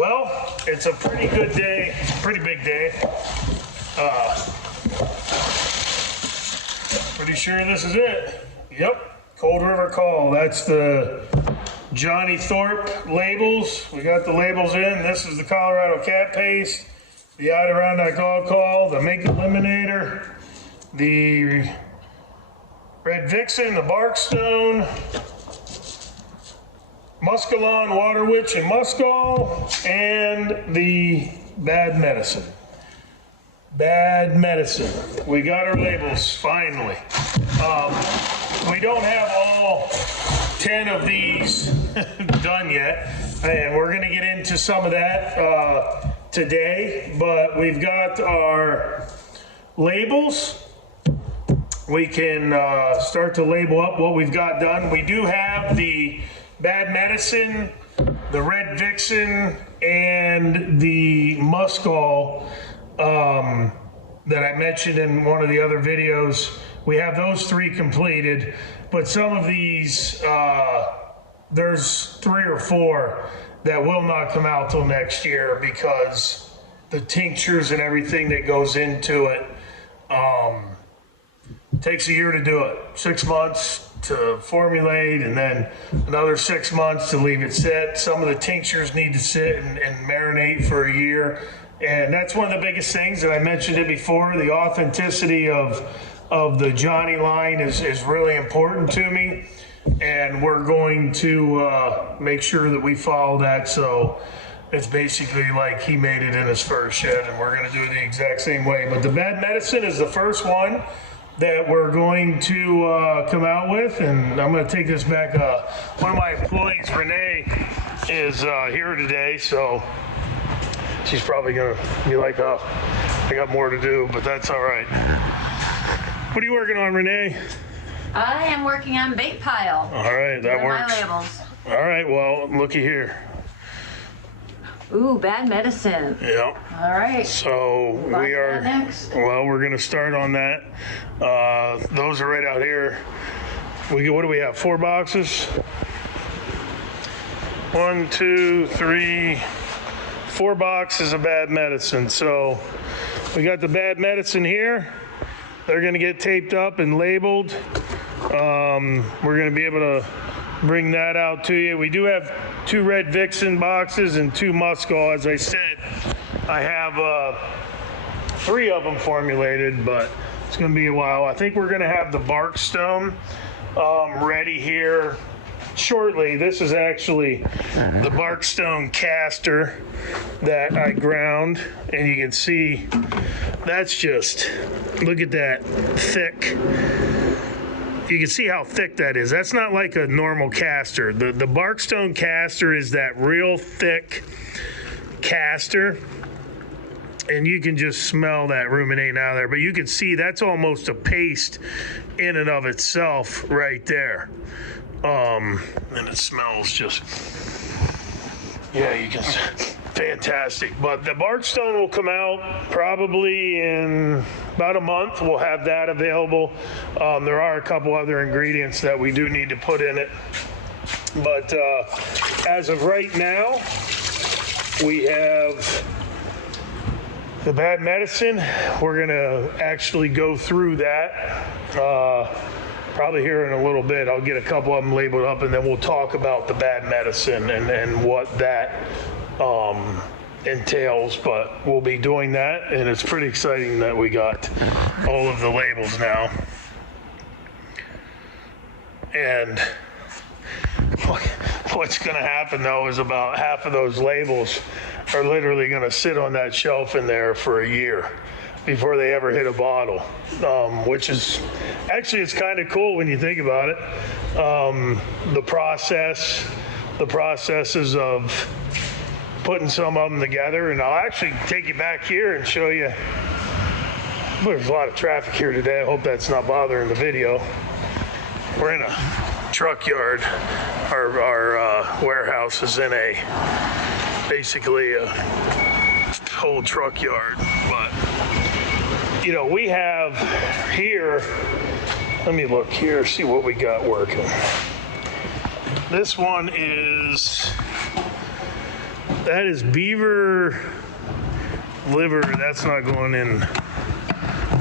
Well, it's a pretty good day, pretty big day. Pretty sure this is it. Yep, Cold River Call. That's the Johnny Thorpe labels. We got the labels in. This is the Colorado Cat Paste, the Adirondack Dog Call, the Make Eliminator, the Red Vixen, the Barkstone, Muscalon, Water Witch, and Muscall, and the Bad Medicine. Bad Medicine. We got our labels, finally. We don't have all 10 of these done yet, and we're gonna get into some of that today, but we've got our labels. We can start to label up what we've got done. We do have the Bad Medicine, the Red Vixen, and the Muscall that I mentioned in one of the other videos. We have those 3 completed, but some of these, there's 3 or 4 that will not come out till next year because the tinctures and everything that goes into it takes a year to do it. 6 months to formulate, and then another 6 months to leave it sit. Some of the tinctures need to sit and marinate for a year. And that's one of the biggest things, and I mentioned it before, the authenticity of the Johnny line is really important to me. And we're going to make sure that we follow that. So it's basically like he made it in his first shed, and we're gonna do it the exact same way. But the Bad Medicine is the first one that we're going to come out with, and I'm going to take this back. One of my employees, Renee, is here today, so she's probably going to be like, oh, I got more to do, but that's all right. What are you working on, Renee? I am working on bait pile. All right, that works. My labels. All right, well, looky here. Ooh, Bad Medicine. Yeah. All right. So we are, well, we're going to start on that. Those are right out here. What do we have? 4 boxes? 1, 2, 3, 4 boxes of Bad Medicine. So we got the Bad Medicine here. They're going to get taped up and labeled. We're going to be able to bring that out to you. We do have 2 Red Vixen boxes and 2 Muscall. As I said, I have 3 of them formulated, but it's going to be a while. I think we're going to have the Barkstone ready here shortly. This is actually the Barkstone caster that I ground, and you can see that's just, look at that thick. You can see how thick that is. That's not like a normal caster. The Barkstone caster is that real thick caster, and you can just smell that ruminating out of there. But you can see that's almost a paste in and of itself right there. And it smells just, yeah, you can, fantastic. But the Barkstone will come out probably in about a month. We'll have that available. There are a couple other ingredients that we do need to put in it. But as of right now, we have the Bad Medicine. We're gonna actually go through that probably here in a little bit. I'll get a couple of them labeled up, and then we'll talk about the Bad Medicine and what that entails. But we'll be doing that, and it's pretty exciting that we got all of the labels now. And what's going to happen, though, is about half of those labels are literally going to sit on that shelf in there for a year before they ever hit a bottle, which is actually, it's kind of cool when you think about it. The processes of putting some of them together, and I'll actually take you back here and show you. There's a lot of traffic here today. I hope that's not bothering the video. We're in a truck yard. Our warehouse is in basically a whole truck yard. But you know, we have here, let me look here, see what we got working. This one is That is beaver liver. That's not going in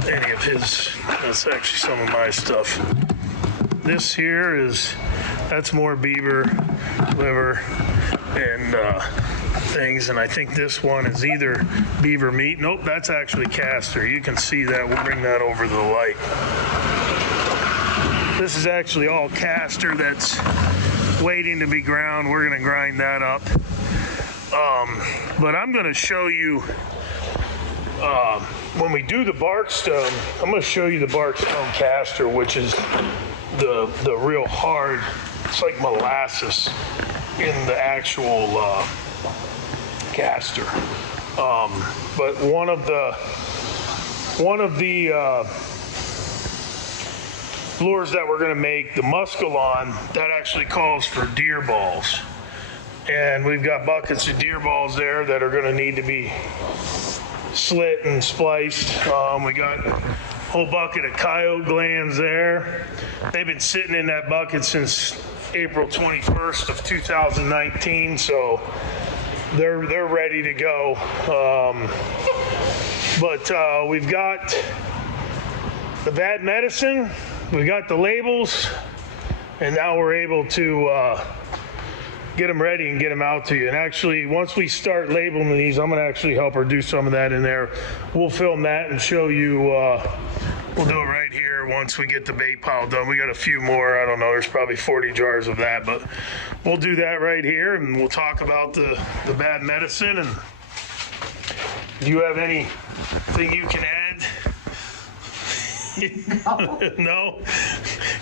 any of his. That's actually some of my stuff. This here that's more beaver liver and things. And I think this one is either beaver meat. Nope, that's actually castor. You can see that. We'll bring that over to the light. This is actually all castor that's waiting to be ground. We're going to grind that up. But I'm going to show you when we do the bark stone, I'm going to show you the bark stone castor, which is the real hard, it's like molasses in the actual castor. But one of the lures that we're going to make, the Muscalon, that actually calls for deer balls. And we've got buckets of deer balls there that are going to need to be slit and spliced. We got a whole bucket of coyote glands there. They've been sitting in that bucket since April 21st of 2019, so they're ready to go. But we've got the bad medicine, we got the labels, and now we're able to get them ready and get them out to you. And actually, once we start labeling these, I'm going to actually help her do some of that in there. We'll film that and show you. We'll do it right here once we get the bait pile done. We got a few more. I don't know. There's probably 40 jars of that, but we'll do that right here, and we'll talk about the bad medicine. And do you have anything you can add? No. No?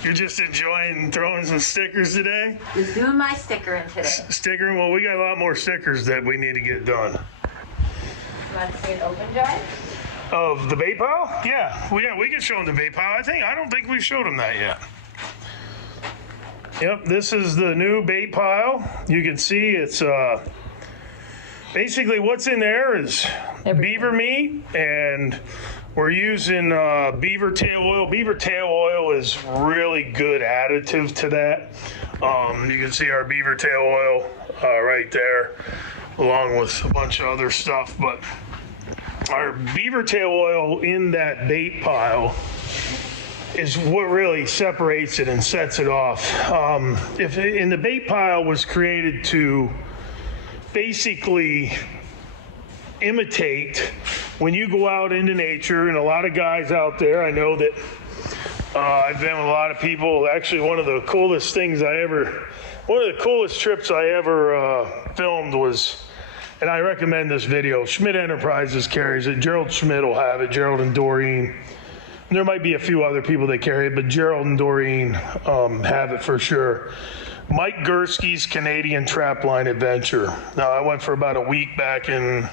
You're just enjoying throwing some stickers today? Just doing my stickering today. Stickering? Well, we got a lot more stickers that we need to get done. You want to see an open jar? Of the bait pile? Yeah. Well, yeah, we can show them the bait pile. I don't think we've showed them that yet. Yep, this is the new bait pile. You can see it's basically what's in there is beaver meat, and we're using beaver tail oil. Beaver tail oil is really good additive to that. You can see our beaver tail oil right there, along with a bunch of other stuff. But our beaver tail oil in that bait pile is what really separates it and sets it off. If in the bait pile was created to basically imitate when you go out into nature, and a lot of guys out there, I know that I've been with a lot of people. Actually, one of the coolest trips I ever filmed was, and I recommend this video, Schmidt Enterprises carries it. Gerald Schmidt will have it, Gerald and Doreen. There might be a few other people that carry it, but Gerald and Doreen have it for sure. Mike Gursky's Canadian Trapline Adventure. Now, I went for about a week back in,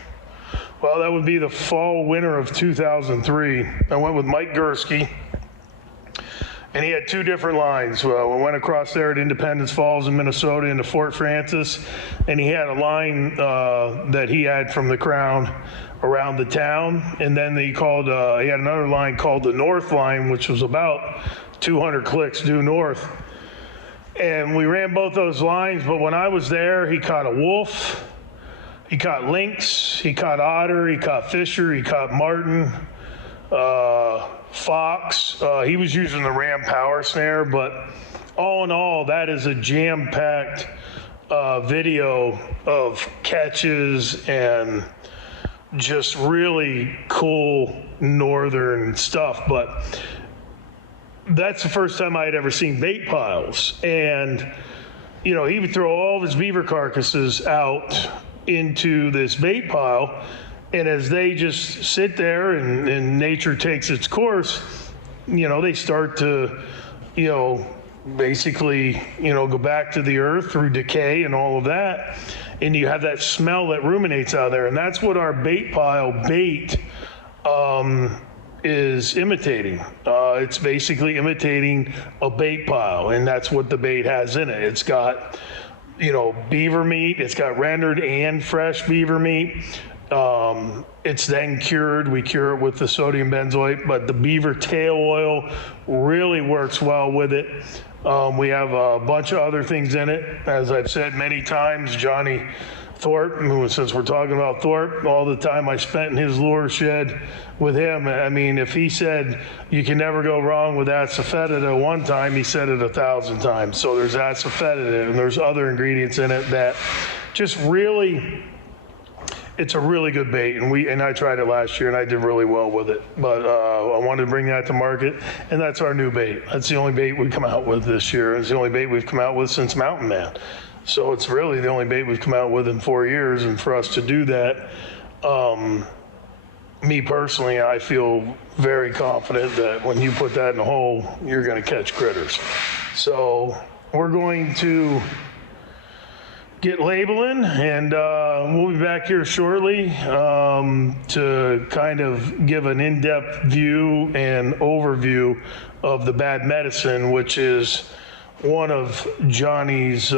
well, that would be the fall, winter of 2003. I went with Mike Gursky, and he had two different lines. We went across there at Independence Falls in Minnesota into Fort Francis, and he had a line that he had from the Crown around the town, and then he had another line called the North Line, which was about 200 clicks due north. And we ran both those lines, but when I was there, he caught a wolf, he caught lynx, he caught otter, he caught fisher, he caught marten, fox. He was using the Ram Power Snare, but all in all, that is a jam-packed video of catches and just really cool northern stuff. But that's the first time I had ever seen bait piles. And, you know, he would throw all of his beaver carcasses out into this bait pile. And as they just sit there and nature takes its course, you know, they start to, you know, basically, you know, go back to the earth through decay and all of that. And you have that smell that ruminates out there. And that's what our bait pile bait is imitating. It's basically imitating a bait pile, and that's what the bait has in it. It's got, you know, beaver meat. It's got rendered and fresh beaver meat. It's then cured. We cure it with the sodium benzoate, but the beaver tail oil really works well with it. We have a bunch of other things in it. As I've said many times, Johnny Thorpe, since we're talking about Thorpe, all the time I spent in his lure shed with him, I mean, if he said you can never go wrong with asafoetida one time, he said it 1,000 times. So there's asafoetida and there's other ingredients in it that just really, it's a really good bait, and I tried it last year and I did really well with it. But I wanted to bring that to market, and that's our new bait. That's the only bait we come out with this year. It's the only bait we've come out with since Mountain Man. So it's really the only bait we've come out with in 4 years, and for us to do that, me personally, I feel very confident that when you put that in a hole, you're going to catch critters. So we're going to get labeling, and we'll be back here shortly to kind of give an in-depth view and overview of the bad medicine, which is one of Johnny's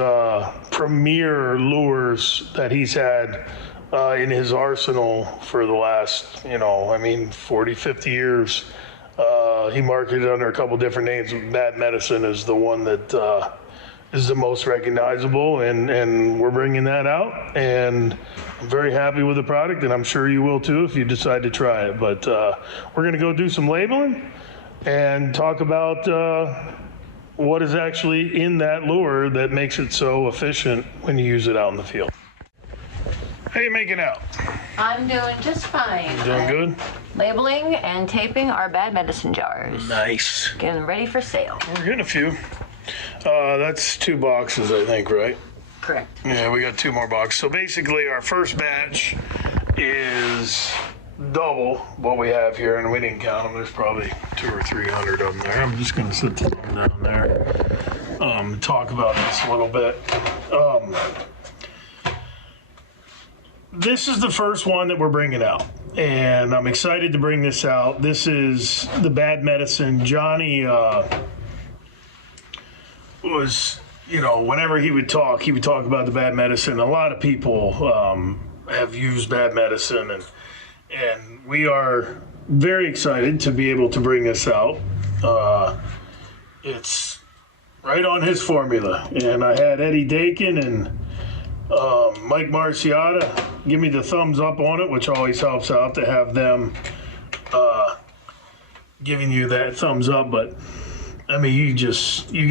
premier lures that he's had in his arsenal for the last, 40, 50 years. He marketed under a couple different names. Bad medicine is the one that is the most recognizable, and we're bringing that out, and I'm very happy with the product, and I'm sure you will too if you decide to try it. But we're going to go do some labeling and talk about what is actually in that lure that makes it so efficient when you use it out in the field. How you making out? I'm doing just fine. You doing good? Labeling and taping our bad medicine jars. Nice. Getting ready for sale. We're getting a few. That's 2 boxes, I think, right? Correct. Yeah, we got 2 more boxes. So basically our first batch is double what we have here, and we didn't count them. There's probably 200 or 300 of them there. I'm just going to sit them down there, talk about this a little bit. This is the first one that we're bringing out, and I'm excited to bring this out. This is the bad medicine. Johnny was, whenever he would talk about the bad medicine. A lot of people have used bad medicine, and we are very excited to be able to bring this out. It's right on his formula, and I had Eddie Dakin and Mike Marciata give me the thumbs up on it, which always helps out to have them giving you that thumbs up. But I mean, you can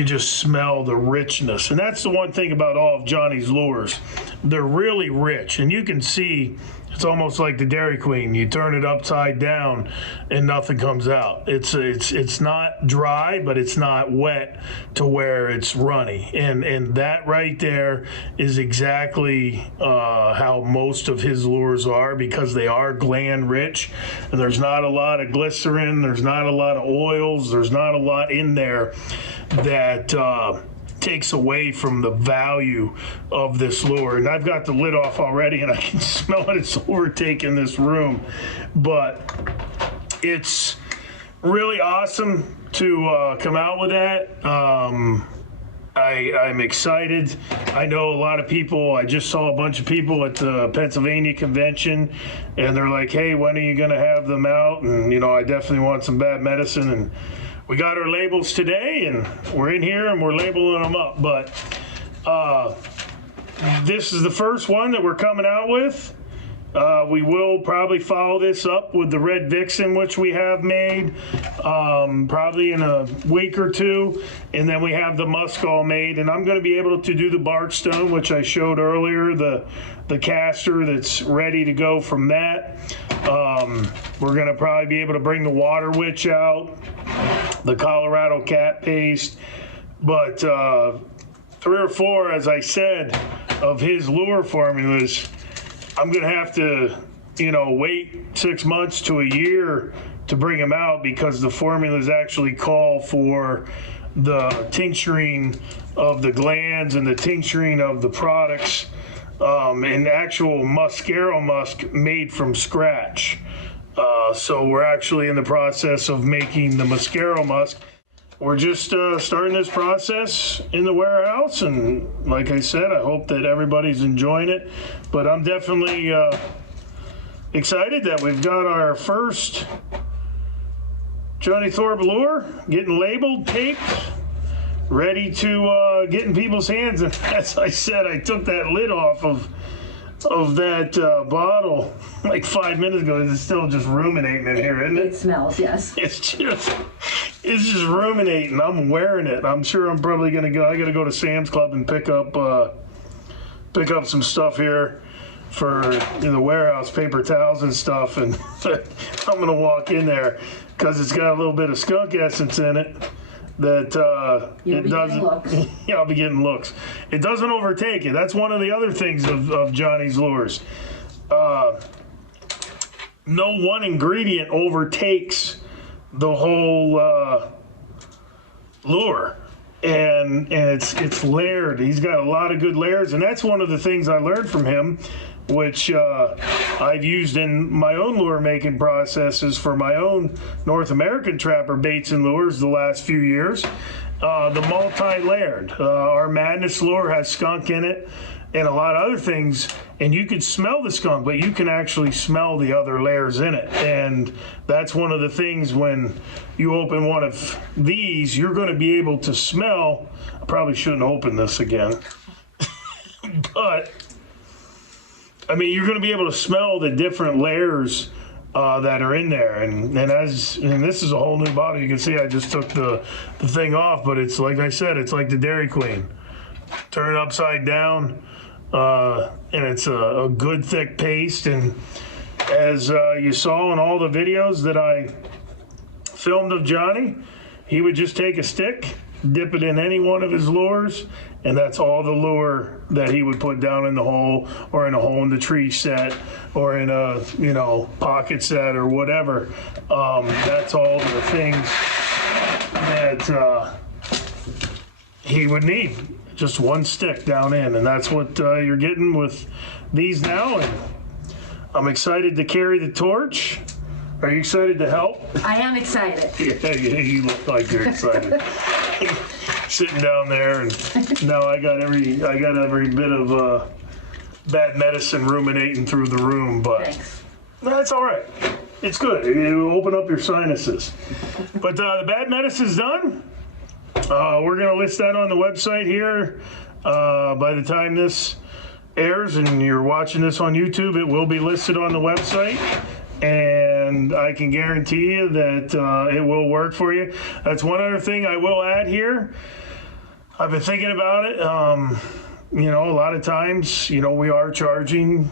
just smell the richness, and that's the one thing about all of Johnny's lures. They're really rich, and you can see it's almost like the Dairy Queen. You turn it upside down, and nothing comes out. It's not dry, but it's not wet to where it's runny, and that right there is exactly how most of his lures are, because they are gland rich, and there's not a lot of glycerin, there's not a lot of oils, there's not a lot in there that takes away from the value of this lure. And I've got the lid off already, and I can smell it. It's overtaking this room, but it's really awesome to come out with that. I'm excited. I know a lot of people. I just saw a bunch of people at the Pennsylvania convention, and they're like, hey, when are you going to have them out? And I definitely want some bad medicine. And we got our labels today, and we're in here and we're labeling them up. But this is the first one that we're coming out with. We will probably follow this up with the Red Vixen, which we have made probably in a week or 2. And then we have the Muskall made. And I'm going to be able to do the Barkstone, which I showed earlier, the caster that's ready to go from that. We're going to probably be able to bring the Water Witch out, the Colorado Cat Paste. But 3 or 4, as I said, of his lure formulas, I'm going to have to, wait 6 months to a year to bring them out, because the formulas actually call for the tincturing of the glands and the tincturing of the products, and actual muscaro musk made from scratch. So we're actually in the process of making the muscaro musk. We're just starting this process in the warehouse, and like I said, I hope that everybody's enjoying it. But I'm definitely excited that we've got our first Johnny Thorpe lure getting labeled, taped, ready to get in people's hands. And as I said, I took that lid off of that bottle like 5 minutes ago. It's still just ruminating in here, isn't it? It smells, yes. It's just ruminating. I'm wearing it. I'm sure I'm probably gonna go. I gotta go to Sam's Club and pick up some stuff here for the warehouse, paper towels and stuff. And I'm gonna walk in there because it's got a little bit of skunk essence in it. That it doesn't. Yeah, I'll be getting looks. It doesn't overtake it. That's one of the other things of Johnny's lures. No one ingredient overtakes the whole lure, and it's layered. He's got a lot of good layers, and that's one of the things I learned from him, which I've used in my own lure making processes for my own North American trapper baits and lures the last few years. The multi-layered. Our Madness lure has skunk in it and a lot of other things, and you could smell the skunk, but you can actually smell the other layers in it. And that's one of the things when you open one of these, you're going to be able to smell. I probably shouldn't open this again, but I mean, you're going to be able to smell the different layers that are in there. And this is a whole new bottle. You can see I just took the thing off, but it's like I said, it's like the Dairy Queen. Turn it upside down, and it's a good thick paste. And as you saw in all the videos that I filmed of Johnny, he would just take a stick, dip it in any one of his lures, and that's all the lure that he would put down in the hole, or in a hole in the tree set, or in a pocket set, or whatever. That's all the things that he would need. Just one stick down in, and that's what you're getting with these now. And I'm excited to carry the torch. Are you excited to help? I am excited. Yeah, you look like you're excited. Sitting down there, and now I got every bit of bad medicine ruminating through the room, but Thanks. that's all right. It's good. It'll open up your sinuses. But the bad medicine's done. We're going to list that on the website here. By the time this airs and you're watching this on YouTube, it will be listed on the website. And I can guarantee you that it will work for you. That's one other thing I will add here. I've been thinking about it. A lot of times, we are charging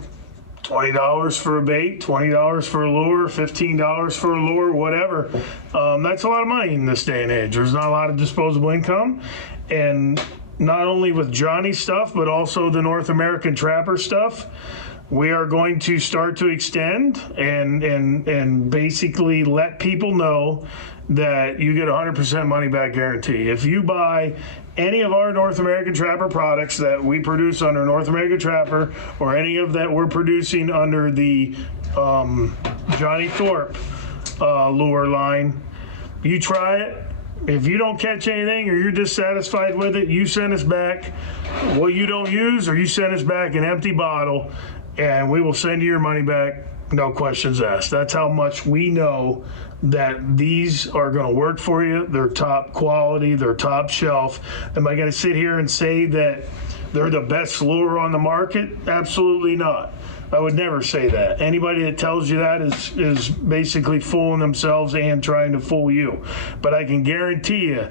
$20 for a bait, $20 for a lure, $15 for a lure, whatever. That's a lot of money in this day and age. There's not a lot of disposable income. And not only with Johnny stuff, but also the North American Trapper stuff. We are going to start to extend and basically let people know that you get 100% money back guarantee. If you buy any of our North American Trapper products that we produce under North American Trapper, or any of that we're producing under the Johnny Thorpe lure line, you try it. If you don't catch anything, or you're dissatisfied with it, you send us back what you don't use, or you send us back an empty bottle, and we will send you your money back, no questions asked. That's how much we know that these are going to work for you. They're top quality, they're top shelf. Am I going to sit here and say that they're the best lure on the market? Absolutely not. I would never say that. Anybody that tells you that is basically fooling themselves and trying to fool you. But I can guarantee you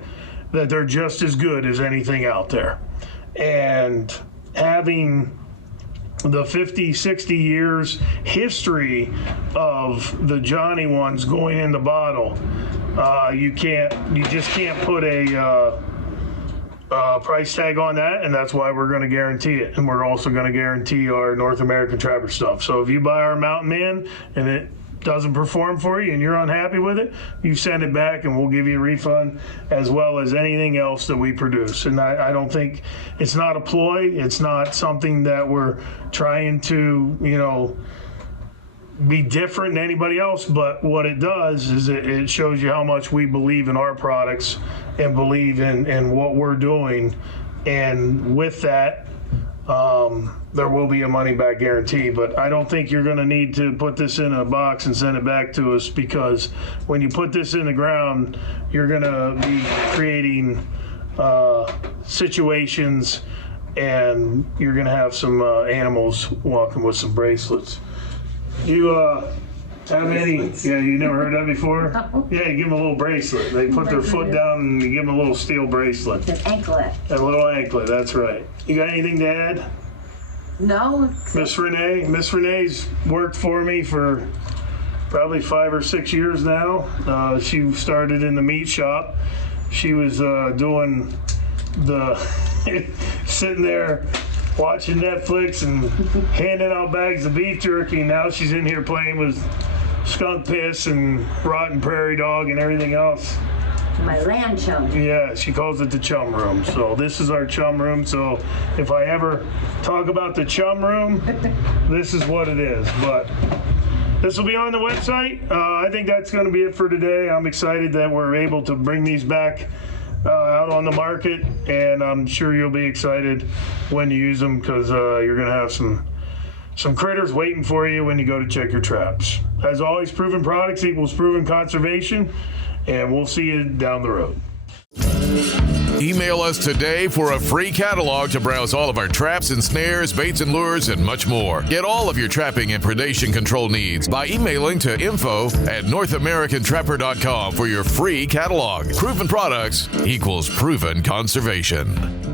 that they're just as good as anything out there. And having the 50, 60 years history of the Johnny ones going in the bottle, you just can't put a price tag on that, and that's why we're going to guarantee it. And we're also going to guarantee our North American Trapper stuff. So if you buy our Mountain Man and it doesn't perform for you and you're unhappy with it, you send it back and we'll give you a refund, as well as anything else that we produce. And I don't think it's not a ploy. It's not something that we're trying to, be different than anybody else. But what it does is it shows you how much we believe in our products and believe in what we're doing. And with that, there will be a money back guarantee. But I don't think you're going to need to put this in a box and send it back to us, because when you put this in the ground, you're going to be creating situations, and you're gonna have some animals walking with some bracelets. You have any? Yeah, you never heard that before? No. Yeah, you give them a little bracelet. They put their foot down and you give them a little steel bracelet. An anklet. A little anklet, that's right. You got anything to add? No. Miss Renee? Miss Renee's worked for me for probably 5 or 6 years now. She started in the meat shop. She was doing the sitting there watching Netflix and handing out bags of beef jerky. Now she's in here playing with skunk piss and rotten prairie dog and everything else. My land chum. Yeah, she calls it the chum room. So this is our chum room. So if I ever talk about the chum room, this is what it is. But this will be on the website. I think that's going to be it for today. I'm excited that we're able to bring these back out on the market, and I'm sure you'll be excited when you use them, because you're going to have some critters waiting for you when you go to check your traps. As always, proven products equals proven conservation, and we'll see you down the road. Email us today for a free catalog to browse all of our traps and snares, baits and lures, and much more. Get all of your trapping and predation control needs by emailing to info@NorthAmericanTrapper.com for your free catalog. Proven products equals proven conservation.